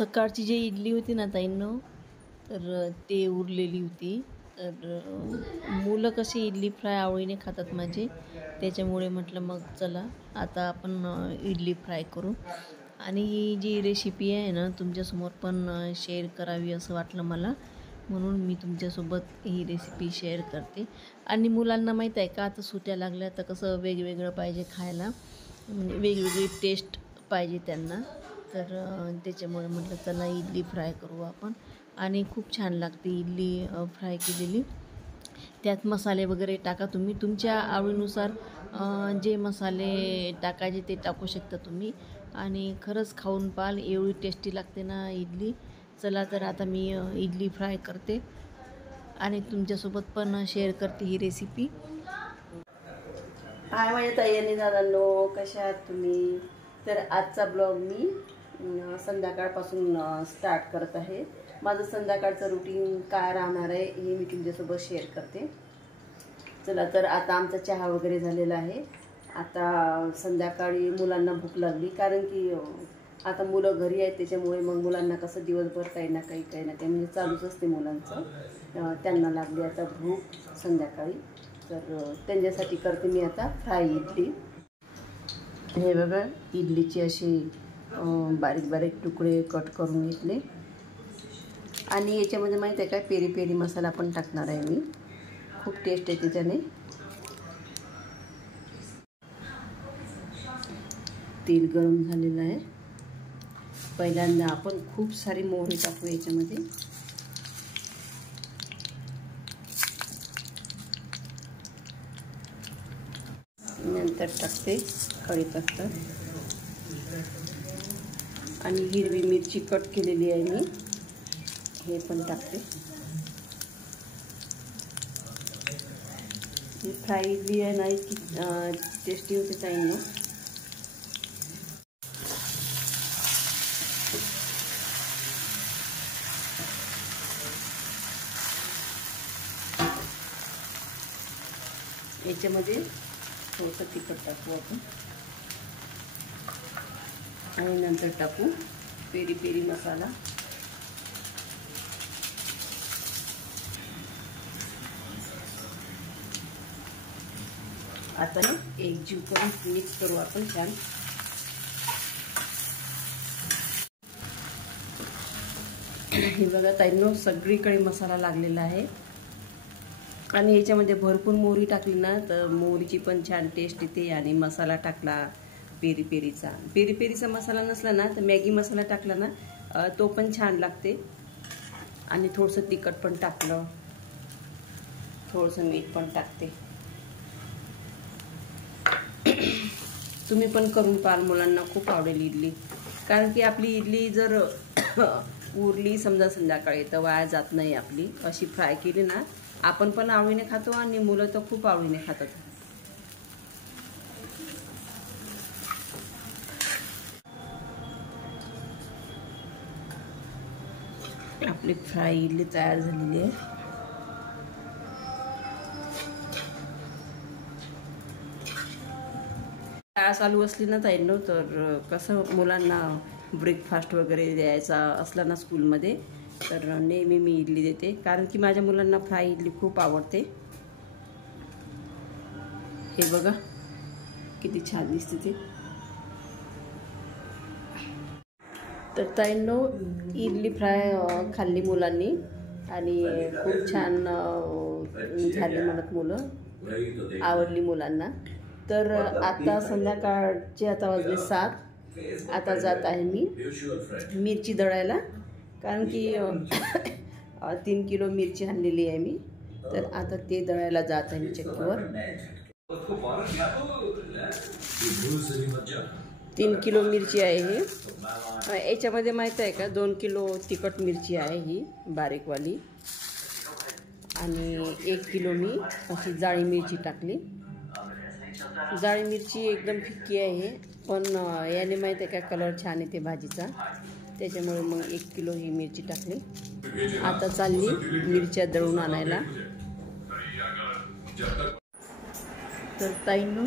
सकाळची जी इडली होती ना ताईंनो, तर ते उरलेली होती. तर मुलं कशी इडली फ्राय आवडीने खातात माझे, त्याच्यामुळे म्हटलं मग चला आता आपण इडली फ्राय करू. आणि ही जी रेसिपी आहे ना तुमच्यासमोर पण शेअर करावी असं वाटलं मला, म्हणून मी तुमच्यासोबत ही रेसिपी शेअर करते. आणि मुलांना माहीत आहे का, आता सुट्ट्या लागल्या तर कसं वेगवेगळं पाहिजे खायला, म्हणजे वेगवेगळी टेस्ट पाहिजे त्यांना. तर त्याच्यामुळे म्हटलं चला इडली फ्राय करू आपण. आणि खूप छान लागते इडली फ्राय केलेली. त्यात मसाले वगैरे टाका तुम्ही तुमच्या आवडीनुसार, जे मसाले टाकायचे ते टाकू शकता तुम्ही. आणि खरंच खाऊन पाहाल, एवढी टेस्टी लागते ना इडली. चला तर आता मी इडली फ्राय करते आणि तुमच्यासोबत पण शेअर करते ही रेसिपी. हाय माझ्या ताईंनी दादांनो, कशा आहात तुम्ही? तर आजचा ब्लॉग मी संध्याकाळपासून स्टार्ट करत आहे. माझं संध्याकाळचं रुटीन काय राहणार आहे हे मी तुमच्यासोबत शेअर करते. चला तर आता आमचा चहा वगैरे झालेला आहे. आता संध्याकाळी मुलांना भूक लागली, कारण की आता मुलं घरी आहेत, त्याच्यामुळे मग मुलांना कसं दिवसभर काही ना काही म्हणजे चालूच असते मुलांचं. त्यांना लागली आता भूक संध्याकाळी, तर त्यांच्यासाठी करते मी आता फ्राय इडली. हे बघा, इडलीचे असे बारीक बारीक तुकडे कट करून घेतले. आणि याच्यामध्ये माहीत आहे का, पेरी पेरी मसाला पण टाकणार आहे मी. खूप टेस्ट आहे त्याच्याने. तेल गरम झालेलं आहे. पहिल्यांदा आपण खूप सारी मोहरी टाकू याच्यामध्ये. नंतर टाकते कढीपत्ता आणि हिरवी मिरची कट केलेली आहे मी, हे पण टाकते. ही फ्राय इडली आहे ना, इतकी टेस्टी होते ताईंनो. याच्यामध्ये थोडंसं तिखट टाकू आपण आणि नंतर टाकू पेरी पेरी मसाला. आता एकजीव करून मिक्स करू आपण छान. हे बघा ताईंनो, सगळीकडे मसाला लागलेला आहे. आणि याच्यामध्ये भरपूर मोहरी टाकली ना तर मोहरीची पण छान टेस्ट येते. आणि मसाला टाकला पेरी पेरीचा मसाला नसला ना तर मॅगी मसाला टाकला ना तो पण छान लागते. आणि थोडंसं तिखट पण टाकलं, थोडंसं मीठ पण टाकते. तुम्ही पण करून पाहाल, मुलांना खूप आवडेल इडली. कारण की आपली इडली जर उरली समजा संध्याकाळी तर वाया जात नाही आपली. अशी फ्राय केली ना, आपण पण आवडीने खातो आणि मुलं तर खूप आवडीने खातात. आपली फ्राय इडली तयार झालेली आहे. शाळा चालू असली ना ताईंनो, तर कसं मुलांना ब्रेकफास्ट वगैरे द्यायचा असला ना स्कूलमध्ये, तर नेहमी मी इडली देते. कारण की माझ्या मुलांना फ्राय इडली खूप आवडते. हे बघा किती छान दिसते ते. तर ताईंनो, इडली फ्राय खाल्ली मुलांनी आणि खूप छान झाली म्हणत मुलं, आवडली मुलांना. तर आता संध्याकाळचे आता वाजले 7. आता जात आहे मी मिरची दळायला. कारण की 3 किलो मिरची आणलेली आहे मी, तर आता ते दळायला जात आहे मी चक्कीवर. 3 किलो मिरची आहे ही. याच्यामध्ये माहीत आहे का, 2 किलो तिखट मिरची आहे ही बारीकवाली. आणि 1 किलो मी अशी जाळी मिरची टाकली. जाळी मिरची एकदम फिक्की आहे, पण याने माहीत आहे का कलर छान येते भाजीचा, त्याच्यामुळे मग 1 किलो ही मिरची टाकली. आता चालली मिरच्या दळून आणायला. तर ताईंनो,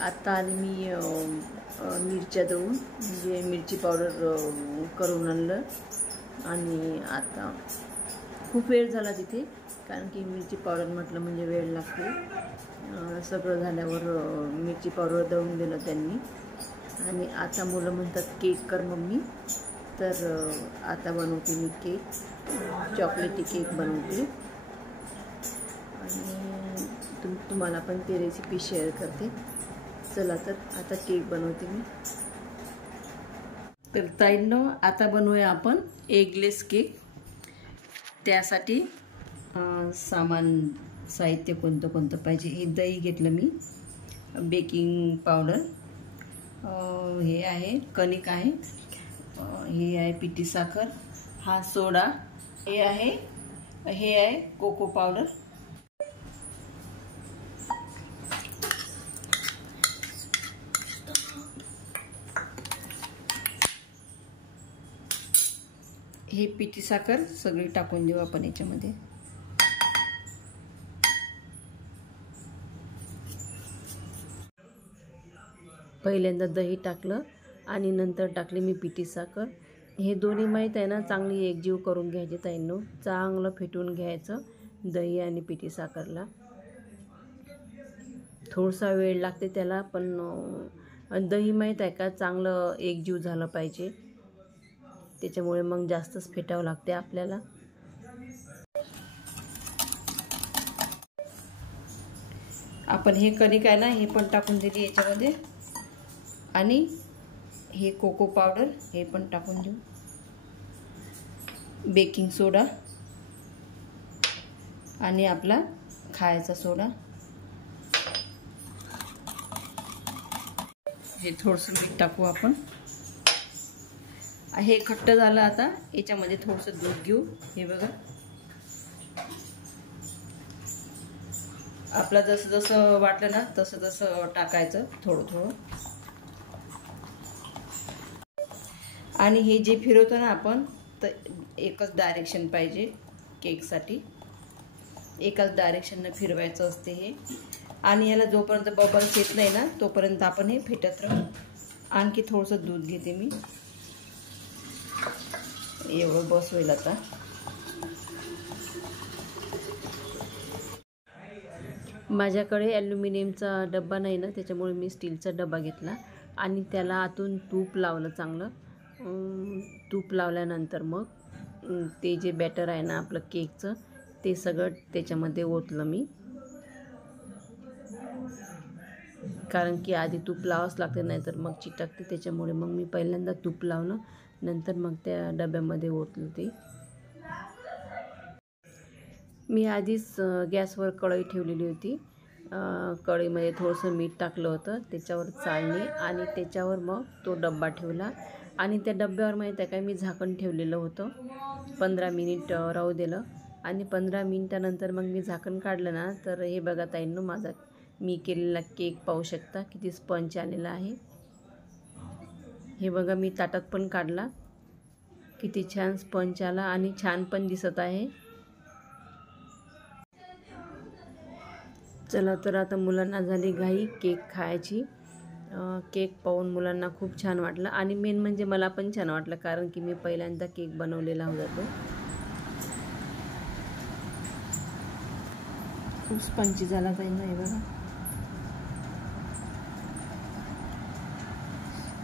आता आली मी मिरच्या दळून म्हणजे मिरची पावडर करून आणलं. आणि आता खूप वेळ झाला तिथे, कारण की मिरची पावडर म्हटलं म्हणजे वेळ लागते. सगळं झाल्यावर मिरची पावडर दळून दिलं त्यांनी. आणि आता मुलं म्हणतात केक कर मम्मी, तर आता बनवते मी केक, चॉकलेटी केक बनवते. आणि तुम्हाला पण ती रेसिपी शेअर करते. चला तर आता केक बनवते मी. तर ताईंनो, आता बनवूया आपण एगलेस केक. त्यासाठी साहित्य कोणतं पाहिजे. हे दही घेतलं मी, बेकिंग पावडर, हे आहे कणिक आहे, हे आहे पिठी साखर, हा सोडा, हे आहे कोको पावडर. ही पिठी साखर सगळी टाकून देऊ आपण याच्यामध्ये. पहिल्यांदा दही टाकलं आणि नंतर टाकली मी पिठी साखर. हे दोन्ही माहीत आहे ना, चांगली एकजीव करून घ्यायची ताईंनो. चांगलं फेटून घ्यायचं दही आणि पिठी साखरला. थोडासा वेळ लागते त्याला, पण दही माहीत आहे का चांगलं एकजीव झालं पाहिजे, त्याच्यामुळे मग जास्तच फेटावं लागते आपल्याला. आपण हे कणिक आहे ना, हे पण टाकून दिली याच्यामध्ये. आणि हे कोको पावडर हे पण टाकून देऊ. बेकिंग सोडा आणि आपला खायचा सोडा. हे थोडंसं मीठ टाकू आपण. हे घट्ट झालं. आता याच्यामध्ये थोडंसं दूध घेऊ. हे बघा, आपला जसं जसं वाटलं ना तसं तसं टाकायचं थोडं थोडं. आणि हे जे फिरवतो ना आपण, तर एकच डायरेक्शन पाहिजे केकसाठी, एकाच डायरेक्शननं फिरवायचं असते हे. आणि याला जोपर्यंत बबल्स येत नाही ना तोपर्यंत आपण हे फेटत राहू. आणखी थोडंसं दूध घेते मी, एवढं बस होईल आता. माझ्याकडे ॲल्युमिनियमचा डब्बा नाही ना, त्याच्यामुळे मी स्टीलचा डब्बा घेतला आणि त्याला आतून तूप लावलं चांगलं. तूप लावल्यानंतर मग ते जे बॅटर आहे ना आपलं केकचं, ते सगळं त्याच्यामध्ये ओतलं मी. कारण की आधी तूप लावावंच लागते, नाहीतर मग चिटकते. त्याच्यामुळे मग मी पहिल्यांदा तूप लावलं, नंतर मग त्या डब्यामध्ये ओतलं ते. मी आधीच गॅसवर कढई ठेवलेली होती. कढईमध्ये थोडंसं मीठ टाकलं होतं, त्याच्यावर चाळणी, आणि त्याच्यावर मग तो डब्बा ठेवला. आणि त्या डब्यावर माहीत आहे काय, मी झाकण ठेवलेलं होतं. 15 मिनिट राहू दिलं. आणि 15 मिनिटानंतर मग मी झाकण काढलं ना, तर हे बघा ताईंनो, माझा मी केलेला केक पाहू शकता किती स्पंज आलेला आहे. हे बघा, मी ताटात पण काढला, किती छान स्पंज आला आणि छान पण दिसत आहे. चला तर आता मुलांना झाली घाई केक खायची. केक पाहून मुलांना खूप छान वाटलं आणि मेन म्हणजे मला पण छान वाटलं, कारण की मी पहिल्यांदा केक बनवलेला होता तो. खूप स्पंजी झाला जाईल ना, हे बघा.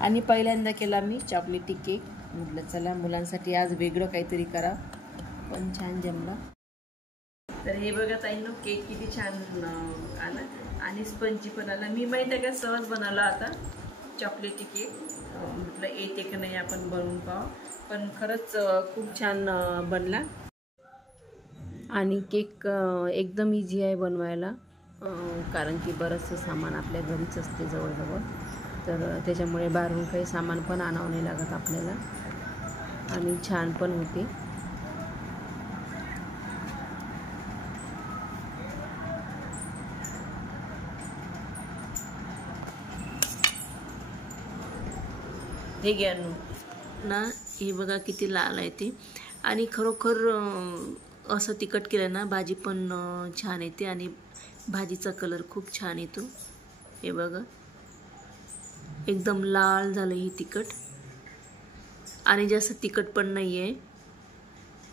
आणि पहिल्यांदा केला मी चॉकलेटी केक. म्हटलं चला मुलांसाठी आज वेगळं काहीतरी करा, पण छान जमला. तर हे बघा ताईंनो, केक किती छान आला आणि स्पंजी पण आला. मी माहीत आहे का सहज बनवला आता चॉकलेटी केक. म्हटलं येते की नाही आपण बनवून पाहू, पण खरंच खूप छान बनला. आणि केक एकदम इझी आहे बनवायला, कारण की बरंचसं सामान आपल्या घरीच असते जवळजवळ, तर त्याच्यामुळे बाहेरून काही सामान पण आणावं नाही लागत आपल्याला. आणि छान पण होते. हे घ्या ना, हे बघा किती लाल आहे ते. आणि खरोखर असं तिखट केलं ना भाजी पण छान येते आणि भाजीचा कलर खूप छान येतो. हे बघा, एकदम लाल झालं ही तिखट. आणि जास्त तिखट पण नाही आहे.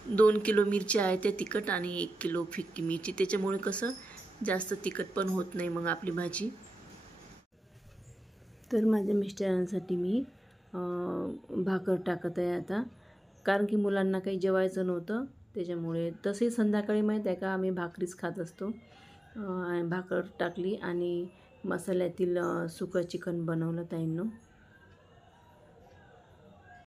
2 किलो मिरची आहे त्या तिखट आणि 1 किलो फिक्की मिरची, त्याच्यामुळे कसं जास्त तिखट पण होत नाही मग आपली भाजी. तर माझ्या मिस्टरांसाठी मी भाकर टाकत आहे आता, कारण की मुलांना काही जेवायचं नव्हतं त्याच्यामुळे. तसे संध्याकाळी माहीत आहे का आम्ही भाकरीच खात असतो. भाकर टाकली आणि मसाल्यातील सुकं चिकन बनवलं ताईंनो.